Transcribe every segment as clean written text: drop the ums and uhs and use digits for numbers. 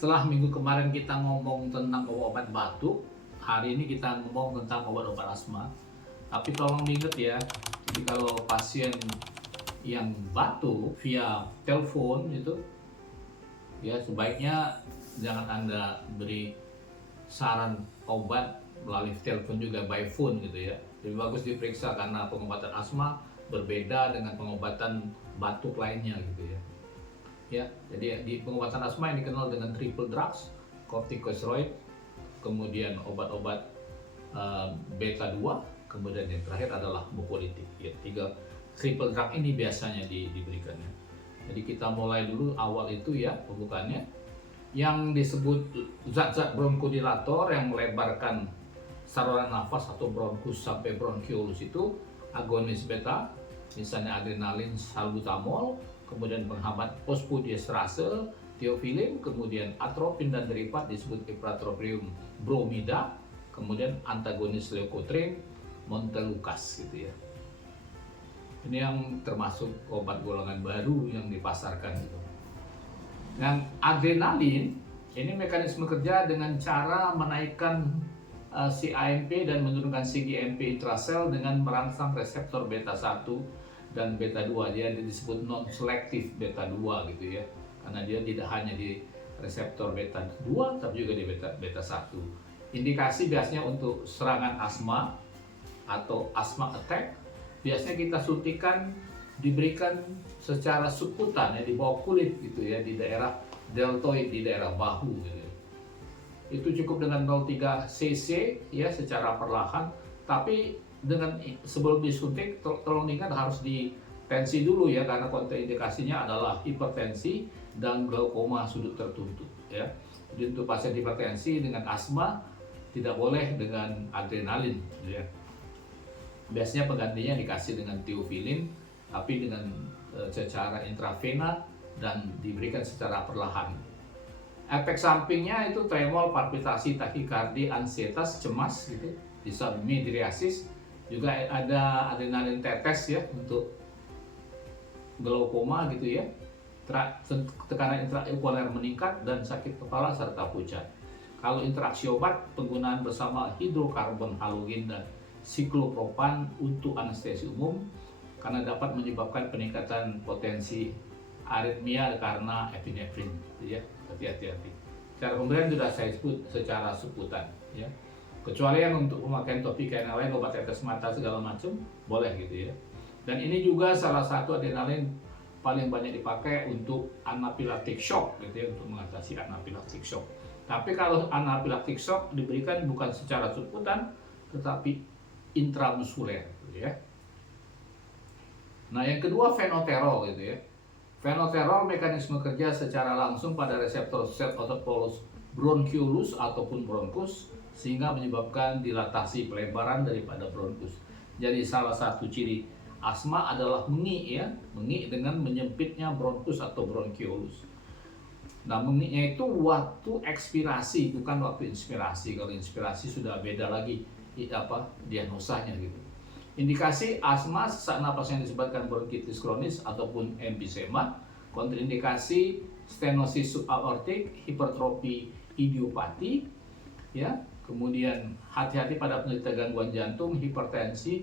Setelah minggu kemarin kita ngomong tentang obat batuk, hari ini kita ngomong tentang obat-obat asma. Tapi tolong diingat ya, jadi kalau pasien yang batuk via telepon itu, ya sebaiknya jangan Anda beri saran obat melalui telepon juga, by phone gitu ya. Lebih bagus diperiksa karena pengobatan asma berbeda dengan pengobatan batuk lainnya gitu ya. Ya, jadi di pengobatan asma yang dikenal dengan triple drugs, corticosteroid, kemudian obat-obat beta 2, kemudian yang terakhir adalah mucolytic. Ya, 3 triple drug ini biasanya diberikan ya. Jadi kita mulai dulu awal itu ya pembukaannya. Yang disebut zat-zat bronkodilator yang melebarkan saluran nafas atau bronkus sampai bronkiolus itu agonis beta, misalnya adrenalin, salbutamol, kemudian penghambat fosfodiesterase, theophylline, kemudian atropin dan derivat disebut ipratropium bromida, kemudian antagonis leukotriene, montelukast gitu ya. Ini yang termasuk obat golongan baru yang dipasarkan gitu. Yang adrenalin ini mekanisme kerja dengan cara menaikkan si AMP dan menurunkan si GMP intrasel dengan merangsang reseptor beta 1 dan beta 2. Dia disebut non-selektif beta 2 gitu ya. Karena dia tidak hanya di reseptor beta 2 tapi juga di beta 1. Indikasi biasanya untuk serangan asma atau asma attack, biasanya kita suntikan diberikan secara subkutan ya, di bawah kulit gitu ya, di daerah deltoid, di daerah bahu gitu. Itu cukup dengan 0,3 cc ya secara perlahan, tapi dengan sebelum disuntik tolong ingat harus ditensi dulu ya, karena kontraindikasinya adalah hipertensi dan glaukoma sudut tertutup ya. Jadi untuk pasien hipertensi dengan asma tidak boleh dengan adrenalin ya. Biasanya penggantinya dikasih dengan theophylline tapi dengan secara intravena dan diberikan secara perlahan. Efek sampingnya itu tremor, palpitasi, takikardi, ansietas, cemas gitu, bisa mydriasis, juga ada adrenalin tetes ya untuk glaukoma gitu ya. Tekanan intraokuler meningkat dan sakit kepala serta pucat. Kalau interaksi obat, penggunaan bersama hidrokarbon halogen dan siklopropan untuk anestesi umum karena dapat menyebabkan peningkatan potensi aritmia karena epinefrin ya. Hati-hati. Cara pemberian sudah saya sebut secara sebutan ya. Kecuali yang untuk pemakaian topika yang lain, obat tetes mata segala macam boleh gitu ya. Dan ini juga salah satu adrenalin paling banyak dipakai untuk anaphylactic shock gitu ya, untuk mengatasi anaphylactic shock. Tapi kalau anaphylactic shock diberikan bukan secara subkutan tetapi intramuskuler gitu ya. Nah, yang kedua fenoterol gitu ya. Fenoterol mekanisme kerja secara langsung pada reseptor sel otot polus bronkiolus ataupun bronkus sehingga menyebabkan dilatasi pelebaran daripada bronkus. Jadi salah satu ciri asma adalah mengi ya, mengi dengan menyempitnya bronkus atau bronkiolus. Nah, menginya itu waktu ekspirasi bukan waktu inspirasi. Kalau inspirasi sudah beda lagi diagnosanya gitu. Indikasi asma sesak napas yang disebabkan bronkitis kronis ataupun emfisema, kontraindikasi stenosis subaortik, hipertrofi idiopati, ya. Kemudian hati-hati pada penderita gangguan jantung, hipertensi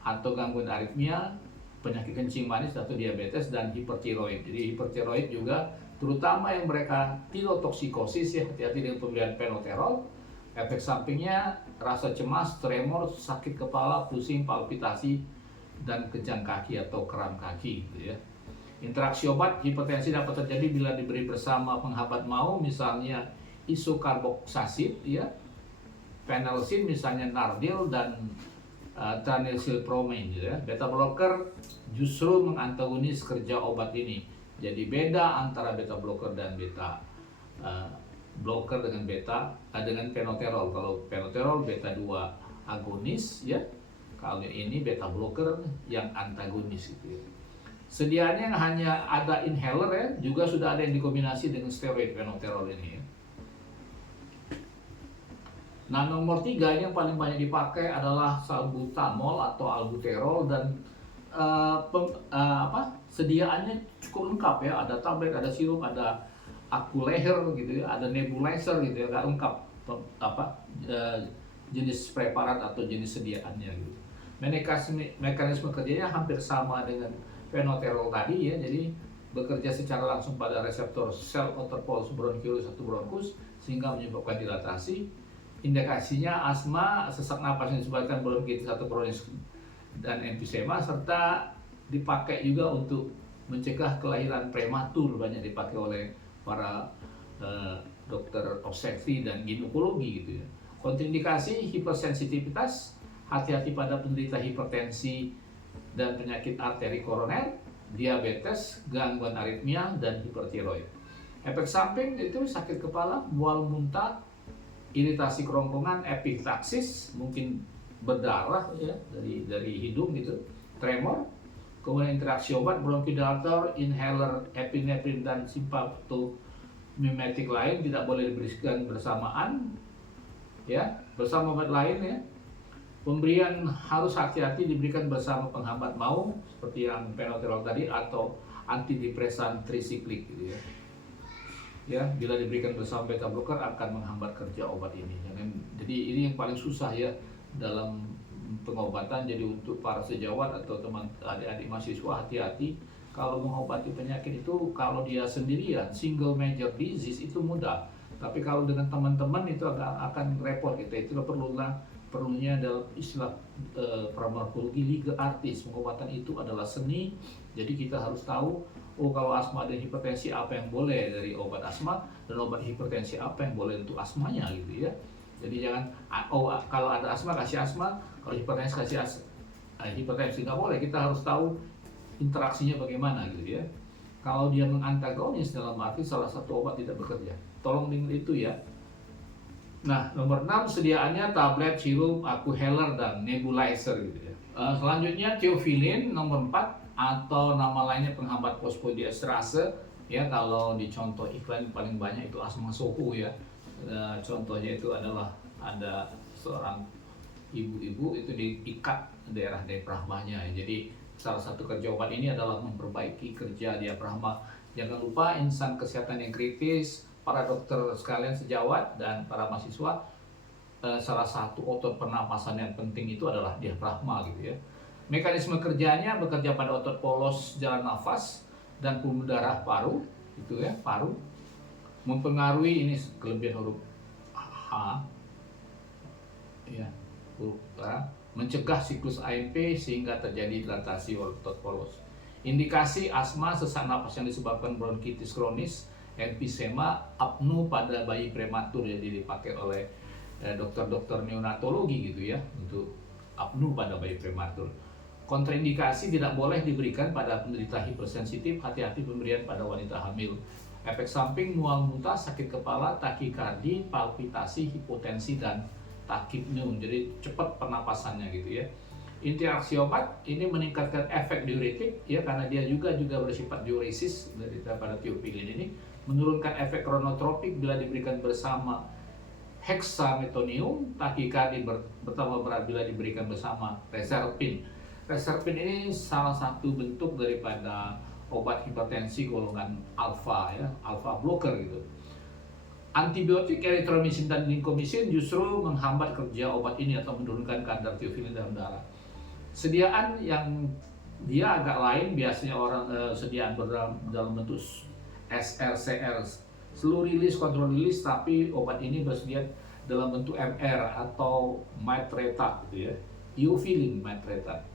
atau gangguan aritmia, penyakit kencing manis atau diabetes dan hipertiroid. Jadi hipertiroid juga terutama yang mereka tirotoksikosis ya, hati-hati dengan pemberian fenoterol. Efek sampingnya rasa cemas, tremor, sakit kepala, pusing, palpitasi, dan kejang kaki atau kram kaki gitu ya. Interaksi obat hipertensi dapat terjadi bila diberi bersama penghambat mau, misalnya isokarboxacid ya, phenelsin misalnya Nardil dan tranilsilpromine gitu ya. Beta blocker justru mengantagonis kerja obat ini. Jadi beda antara beta blocker dan beta blocker dengan dengan fenoterol. Kalau fenoterol beta 2 agonis ya. Kalau ini beta blocker yang antagonis gitu ya. Sedianya hanya ada inhaler ya, juga sudah ada yang dikombinasi dengan steroid fenoterol ini ya. Nah, nomor 3 yang paling banyak dipakai adalah salbutamol atau albuterol dan sediaannya cukup lengkap ya, ada tablet, ada sirup, ada aku leher gitu ya, ada nebulizer gitu ya, nggak lengkap jenis preparat atau jenis sediaannya gitu. Mekanisme kerjanya hampir sama dengan fenoterol tadi ya, jadi bekerja secara langsung pada reseptor sel outer pulse bronchiolus atau bronkus sehingga menyebabkan dilatasi. Indikasinya asma, sesak napas yang disebabkan bronkitis atau kronis dan emfisema, serta dipakai juga untuk mencegah kelahiran prematur, banyak dipakai oleh para dokter obstetri dan ginekologi gitu ya. Kontraindikasi hipersensitivitas, hati-hati pada penderita hipertensi dan penyakit arteri koroner, diabetes, gangguan aritmia, dan hipertiroid. Efek samping itu sakit kepala, mual muntah, iritasi kerongkongan, epistaxis, mungkin berdarah ya dari hidung gitu, tremor, kemudian interaksi obat, bronchodilator, inhaler, epinephrine, dan simptomimetik lain tidak boleh diberikan bersamaan ya, bersama obat lain ya. Pemberian harus hati-hati diberikan bersama penghambat maung seperti yang fenoterol tadi atau antidepresan trisiklik gitu ya. Ya, bila diberikan bersama beta blocker akan menghambat kerja obat ini. Jadi ini yang paling susah ya dalam pengobatan. Jadi untuk para sejawat atau teman adik-adik mahasiswa, hati-hati kalau mengobati penyakit itu. Kalau dia sendirian, single major disease itu mudah. Tapi kalau dengan teman-teman itu akan repot gitu. Itulah perlunya dalam istilah farmakologi liga artis. Pengobatan itu adalah seni. Jadi kita harus tahu, oh kalau asma dan hipertensi apa yang boleh dari obat asma, dan obat hipertensi apa yang boleh untuk asmanya gitu ya. Jadi jangan kalau ada asma kasih asma, kalau hipertensi kasih hipertensi, nggak boleh. Kita harus tahu interaksinya bagaimana gitu ya. Kalau dia mengantagonis dalam arti salah satu obat tidak bekerja, tolong dengar itu ya. Nah, nomor 6 sediaannya tablet, sirup, Akuheller, dan nebulizer gitu ya. Selanjutnya theophylline nomor 4 atau nama lainnya penghambat fosfodiesterase ya. Kalau di contoh iklan paling banyak itu asma sohu ya. Contohnya itu adalah ada seorang ibu-ibu itu diikat daerah diafragmanya. Jadi salah satu kerja obat ini adalah memperbaiki kerja diafragma. Jangan lupa insan kesehatan yang kritis, para dokter sekalian sejawat dan para mahasiswa, salah satu otot pernapasan yang penting itu adalah diafragma gitu ya. Mekanisme kerjanya bekerja pada otot polos jalan nafas dan pembuluh darah paru itu ya, paru. Mempengaruhi ini kelebihan huruf H ya, huruf H, mencegah siklus AMP sehingga terjadi dilatasi otot polos. Indikasi asma, sesak napas yang disebabkan bronkitis kronis, emfisema, apnu pada bayi prematur, jadi dipakai oleh dokter-dokter neonatologi gitu ya untuk apnu pada bayi prematur. Kontraindikasi tidak boleh diberikan pada penderita hipersensitif, hati-hati pemberian pada wanita hamil. Efek samping mual muntah, sakit kepala, takikardi, palpitasi, hipotensi, dan takipnu, jadi cepat pernapasannya gitu ya. Interaksi obat ini meningkatkan efek diuretik ya, karena dia juga bersifat diuresis daripada theophylline ini, menurunkan efek kronotropik bila diberikan bersama hexametonium, takikardi bertambah berat bila diberikan bersama reserpin. Reserpin ini salah satu bentuk daripada obat hipertensi golongan alfa ya, alfa blocker gitu. Antibiotik erythromycin dan lincomycin justru menghambat kerja obat ini atau menurunkan kadar theophylline dalam darah. Sediaan yang dia agak lain, biasanya orang sediaan dalam bentuk SRCR, slow release, control release, tapi obat ini bersedia dalam bentuk MR atau mitretat gitu ya, euphyllene mitretat.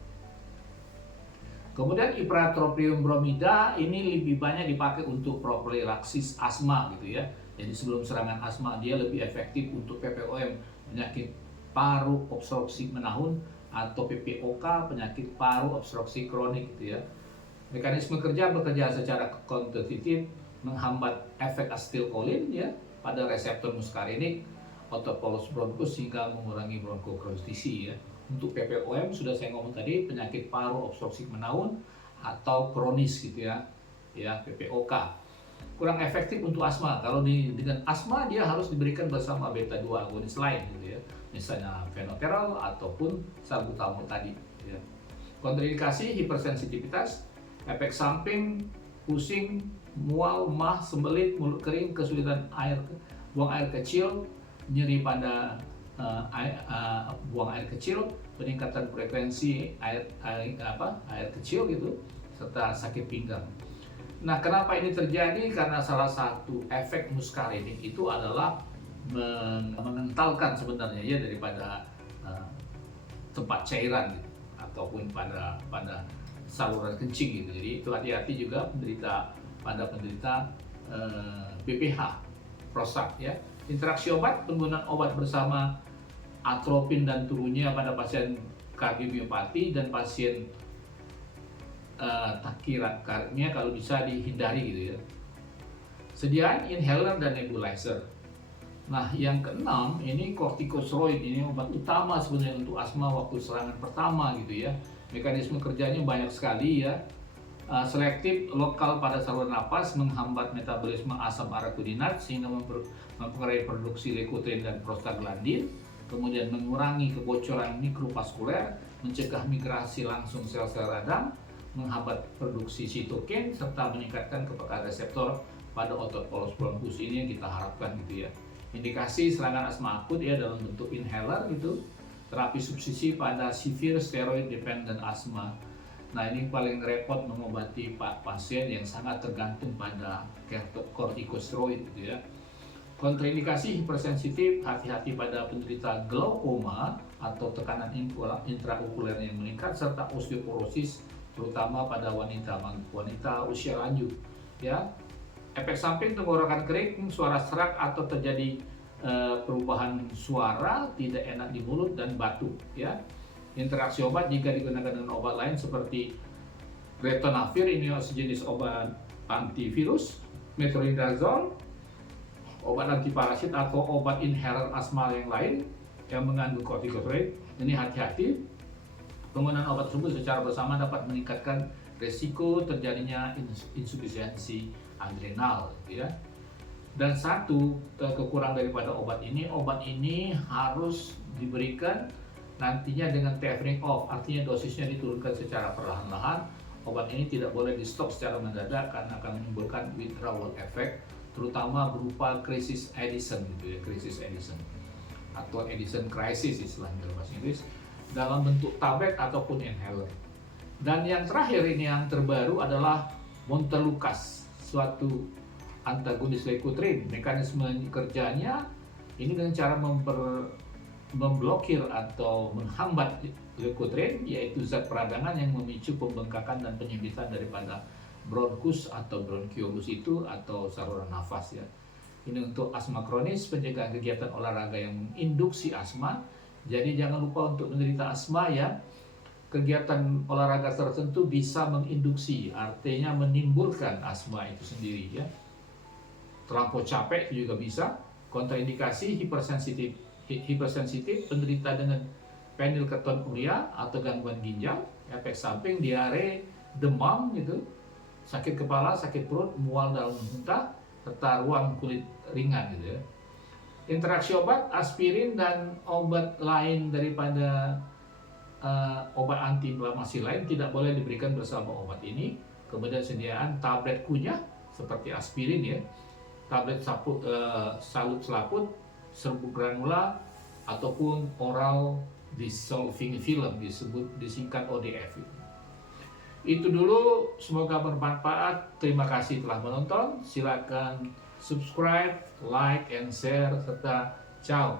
Kemudian ipratropium bromida ini lebih banyak dipakai untuk profilaksis asma gitu ya. Jadi sebelum serangan asma dia lebih efektif untuk PPOM, penyakit paru obstruksi menahun, atau PPOK, penyakit paru obstruksi kronik gitu ya. Mekanisme kerja bekerja secara kompetitif, menghambat efek asetilkolin ya pada reseptor muskarinik, otot polos bronkus sehingga mengurangi bronkokronstisi ya. Untuk PPOM sudah saya ngomong tadi, penyakit paru obstruksi menahun atau kronis gitu ya. Ya, PPOK. Kurang efektif untuk asma. Kalau dengan asma dia harus diberikan bersama beta 2 agonis lain gitu ya. Misalnya fenoterol ataupun salbutamol tadi ya. Kontraindikasi hipersensitivitas, efek samping, pusing, mual, mah, sembelit, mulut kering, kesulitan buang air kecil, nyeri pada buang air kecil, peningkatan frekuensi air kecil gitu, serta sakit pinggang. Nah, kenapa ini terjadi? Karena salah satu efek muscarinic itu adalah mengentalkan sebenarnya ya daripada tempat cairan gitu, ataupun pada saluran kencing gitu. Jadi itu hati-hati juga penderita BPH prostat ya. Interaksi obat, penggunaan obat bersama atropin dan turunnya pada pasien kardiomiopati dan pasien takikardia kalau bisa dihindari gitu ya. Sediaan inhaler dan nebulizer. Nah, yang keenam ini kortikosteroid, ini obat utama sebenarnya untuk asma waktu serangan pertama gitu ya. Mekanisme kerjanya banyak sekali ya. Selektif lokal pada saluran napas, menghambat metabolisme asam aragonat sehingga mempengaruhi produksi leukotriene dan prostaglandin, kemudian mengurangi kebocoran mikrovaskuler, mencegah migrasi langsung sel-sel radang, menghambat produksi sitokin, serta meningkatkan kepekaan reseptor pada otot polos bronkus. Ini yang kita harapkan gitu ya. Indikasi serangan asma akut ya dalam bentuk inhaler gitu, terapi substitusi pada severe steroid dependent asma. Nah, ini paling repot mengobati pasien yang sangat tergantung pada kortikosteroid gitu ya. Kontraindikasi hipersensitif, hati-hati pada penderita glaukoma atau tekanan intraokuler yang meningkat, serta osteoporosis terutama pada wanita usia lanjut ya. Efek samping tenggorokan kering, suara serak atau terjadi perubahan suara, tidak enak di mulut dan batuk ya. Interaksi obat jika digunakan dengan obat lain seperti ritonavir, ini sejenis obat antivirus, metronidazole, obat antiparasit atau obat inhaler asma yang lain yang mengandung kortikosteroid. Ini hati-hati. Penggunaan obat tersebut secara bersama dapat meningkatkan resiko terjadinya insufisiensi adrenal ya. Dan satu kekurangan daripada obat ini harus diberikan nantinya dengan tapering off, artinya dosisnya diturunkan secara perlahan-lahan. Obat ini tidak boleh di stop secara mendadak karena akan menimbulkan withdrawal effect, terutama berupa krisis Edison gitu ya, krisis Edison atau Edison crisis istilahnya dalam bahasa Inggris, dalam bentuk tablet ataupun inhaler. Dan yang terakhir ini yang terbaru adalah montelukast, suatu antagonis leukotriene. Mekanisme kerjanya ini dengan cara memblokir atau menghambat leukotriene, yaitu zat peradangan yang memicu pembengkakan dan penyempitan daripada bronkus atau bronkiolus itu atau saluran nafas ya. Ini untuk asma kronis, pencegahan kegiatan olahraga yang menginduksi asma. Jadi jangan lupa untuk menderita asma ya, kegiatan olahraga tertentu bisa menginduksi, artinya menimbulkan asma itu sendiri ya. Terlampau capek juga bisa. Kontraindikasi hipersensitif, penderita dengan fenilketonuria atau gangguan ginjal, efek samping diare, demam gitu, sakit kepala, sakit perut, mual dalam muntah, serta ruam kulit ringan gitu ya. Interaksi obat, aspirin dan obat lain daripada obat antiinflamasi lain tidak boleh diberikan bersama obat ini. Kemudian sediaan tablet kunyah seperti aspirin ya, tablet salut selaput, serbuk granula, ataupun oral dissolving film, disingkat ODF. Itu dulu, semoga bermanfaat. Terima kasih telah menonton. Silakan subscribe, like, and share, serta ciao.